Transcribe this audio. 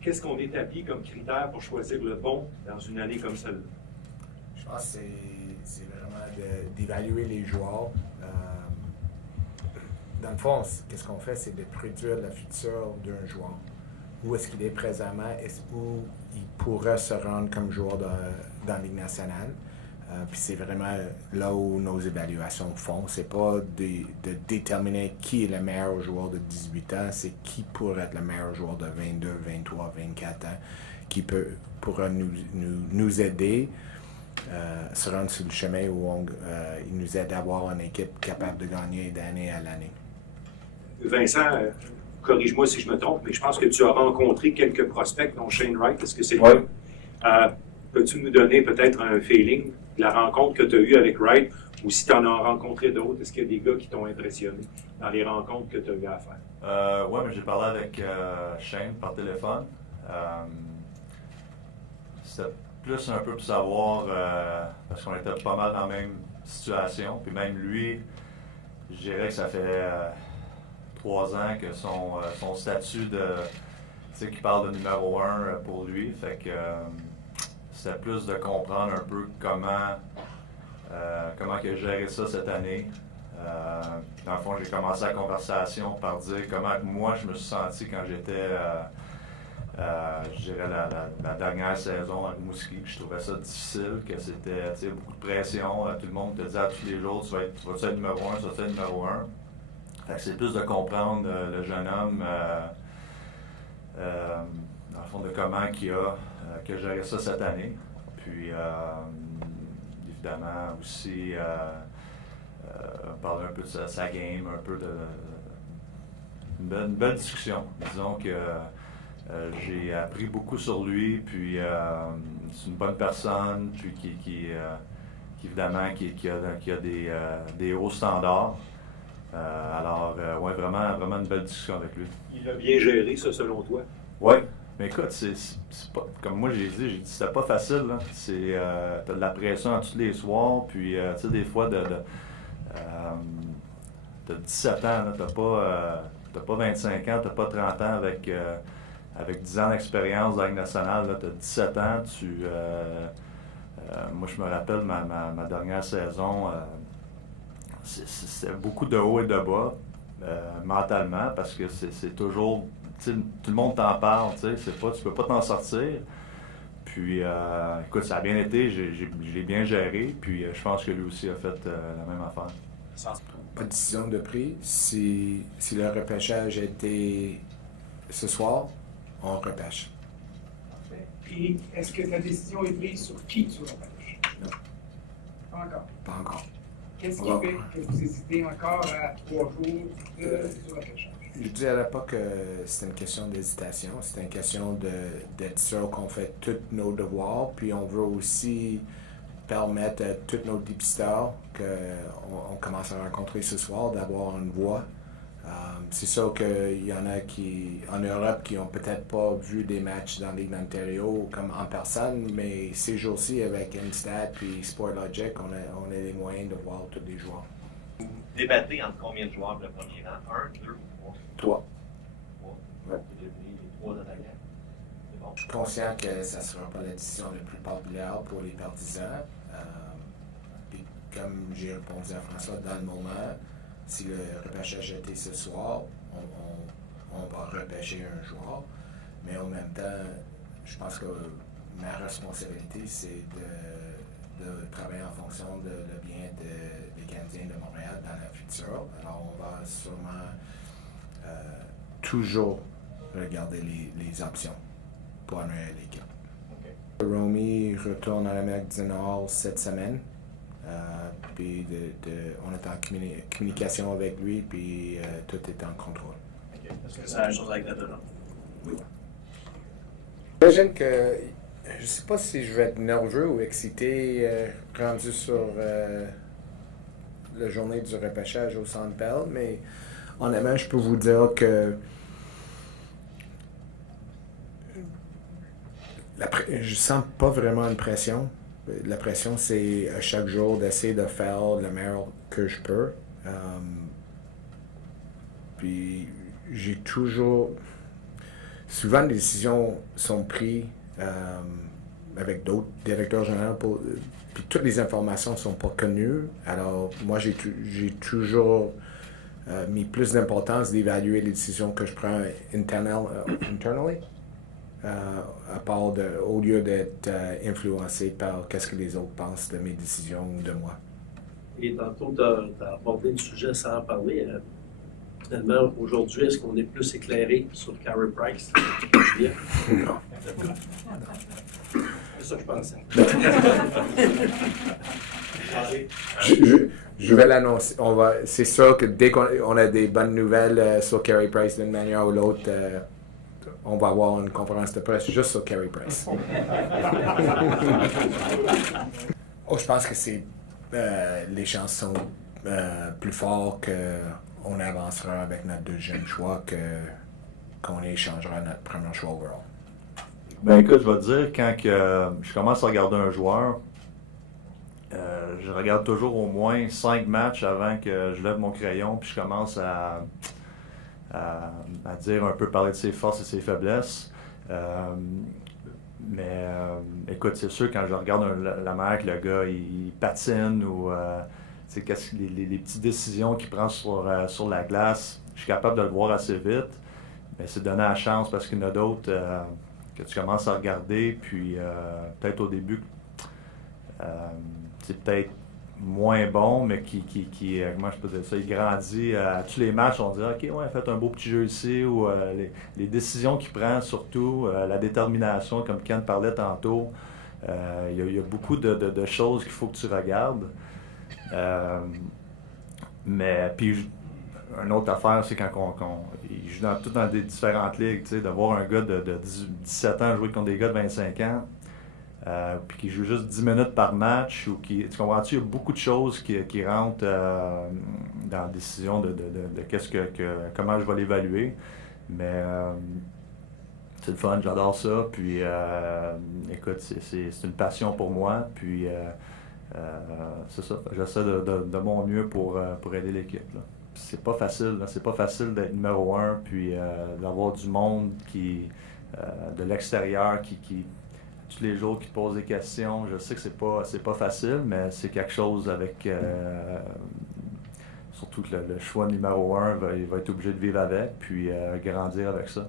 qu'est-ce qu'on établit comme critère pour choisir le bon dans une année comme celle-là? Je pense que c'est vraiment d'évaluer les joueurs. Dans le fond, qu'est-ce qu'on fait, c'est de prédire le futur d'un joueur. Où est-ce qu'il est présentement, où il pourrait se rendre comme joueur dans la Ligue nationale. Puis c'est vraiment là où nos évaluations font. C'est pas de déterminer qui est le meilleur joueur de 18 ans, c'est qui pourrait être le meilleur joueur de 22, 23, 24 ans, qui pourra nous aider se rendre sur le chemin où il nous aide à avoir une équipe capable de gagner d'année à l'année. Vincent, corrige-moi si je me trompe, mais je pense que tu as rencontré quelques prospects, dont Shane Wright. Est-ce que c'est oui. le cas? Peux-tu nous donner peut-être un feeling de la rencontre que tu as eue avec Wright, ou si tu en as rencontré d'autres? Est-ce qu'il y a des gars qui t'ont impressionné dans les rencontres que tu as eu à faire? Oui, mais j'ai parlé avec Shane par téléphone. C'était plus un peu pour savoir, parce qu'on était pas mal dans la même situation. Puis même lui, je dirais que ça fait 3 ans que son statut de, tu sais, qui parle de numéro 1 pour lui. Fait que c'était plus de comprendre un peu comment il a géré ça cette année. Dans le fond, j'ai commencé la conversation par dire comment moi je me suis senti quand j'étais, je dirais, la dernière saison à Rimouski. Je trouvais ça difficile, que c'était beaucoup de pression. Tout le monde te disait à tous les jours, tu vas-tu être numéro 1, tu vas-tu être numéro 1. Fait que c'est plus de comprendre le jeune homme, dans le fond, de comment il a géré ça cette année. Puis, évidemment, aussi, parler un peu de sa game, un peu une belle discussion. Disons que j'ai appris beaucoup sur lui, puis c'est une bonne personne, puis qui évidemment, qui a des hauts standards. Alors, ouais, vraiment une belle discussion avec lui. Il a bien géré ça, selon toi? Oui. Mais écoute, c'est pas, comme moi j'ai dit, c'était pas facile. T'as de la pression tous les soirs, puis tu sais, des fois, t'as 17 ans, t'as pas 25 ans, t'as pas 30 ans avec 10 ans d'expérience dans la Ligue nationale, t'as 17 ans, moi je me rappelle ma dernière saison, c'est beaucoup de haut et de bas, mentalement, parce que c'est toujours... T'sais, tout le monde t'en parle, tu peux pas t'en sortir. Puis, écoute, ça a bien été, je l'ai bien géré, puis je pense que lui aussi a fait la même affaire. Pas de décision de prix. Si le repêchage était ce soir, on repêche. Parfait. Puis, est-ce que ta décision est prise sur qui tu repêches? Non. Pas encore. Pas encore. Qu'est-ce qui fait que vous hésitez encore à 3 jours du repêchage? Je dirais pas que c'est une question d'hésitation, c'est une question d'être sûr qu'on fait tous nos devoirs, puis on veut aussi permettre à tous nos dépisteurs qu'on commence à rencontrer ce soir d'avoir une voix. C'est sûr qu'il y en a en Europe qui n'ont peut-être pas vu des matchs dans la Ligue d'Ontario comme en personne, mais ces jours-ci, avec Instat et Sportlogic, on a les moyens de voir tous les joueurs. Vous débattez entre combien de joueurs pour le premier rang? 1, 2 ou 3? 3. 3? Ouais. Les 3 attaquants. C'est bon. Je suis conscient que ça ne sera pas la décision la plus populaire pour les partisans. Puis comme j'ai répondu à François, dans le moment, si le repêchage était ce soir, on va repêcher un joueur. Mais en même temps, je pense que ma responsabilité, c'est de travailler en fonction de le bien des Canadiens de Montréal dans le futur. Alors, on va sûrement toujours regarder les options pour améliorer l'équipe. Okay. Romy retourne à l'Amérique du Nord cette semaine. Puis on est en communication avec lui, puis tout est en contrôle. Okay. Est-ce que c'est la même chose avec la donneur? Oui. J'imagine que je ne sais pas si je vais être nerveux ou excité rendu sur la journée du repêchage au Centre Bell, mais honnêtement, je peux vous dire que je sens pas vraiment une pression. La pression, c'est à chaque jour d'essayer de faire le meilleur que je peux. Puis j'ai toujours... souvent les décisions sont prises avec d'autres directeurs généraux, puis toutes les informations ne sont pas connues. Alors, moi, j'ai toujours mis plus d'importance d'évaluer les décisions que je prends internally, au lieu d'être influencé par qu'est-ce que les autres pensent de mes décisions ou de moi. Et tantôt, tu as abordé le sujet sans en parler. Finalement, aujourd'hui, est-ce qu'on est plus éclairé sur Carey Price? Non. C'est ça que je pensais. Je vais l'annoncer. C'est sûr que dès qu'on a des bonnes nouvelles sur Carey Price d'une manière ou l'autre, on va avoir une conférence de presse juste sur Carey Price. Je pense que les chances sont plus fortes qu'on avancera avec notre deuxième choix qu'on échangera notre premier choix overall. Ben écoute, je vais te dire, quand je commence à regarder un joueur, je regarde toujours au moins 5 matchs avant que je lève mon crayon, puis je commence à dire un peu, parler de ses forces et ses faiblesses. Écoute, c'est sûr, quand je regarde la manière que le gars il patine ou les petites décisions qu'il prend sur la glace, je suis capable de le voir assez vite. Mais c'est donner la chance parce qu'il y en a d'autres que tu commences à regarder, puis peut-être au début, c'est peut-être moins bon, mais comment je peux dire ça, il grandit à tous les matchs, on dit OK, ouais, fait un beau petit jeu ici, ou les décisions qu'il prend, surtout, la détermination, comme Ken parlait tantôt, il y a beaucoup de choses qu'il faut que tu regardes. Mais puis une autre affaire, c'est quand il joue dans des différentes ligues, tu sais, de voir un gars de 17 ans jouer contre des gars de 25 ans, puis qui joue juste 10 minutes par match, ou tu comprends-tu, il y a beaucoup de choses qui rentrent dans la décision de comment je vais l'évaluer. Mais c'est le fun, j'adore ça, puis écoute, c'est une passion pour moi, puis c'est ça, j'essaie de mon mieux pour aider l'équipe, là. C'est pas facile, là. C'est pas facile d'être numéro 1, puis d'avoir du monde de l'extérieur qui tous les jours qui te pose des questions. Je sais que c'est pas facile, mais c'est quelque chose avec surtout que le choix numéro 1, il va être obligé de vivre avec, puis grandir avec ça.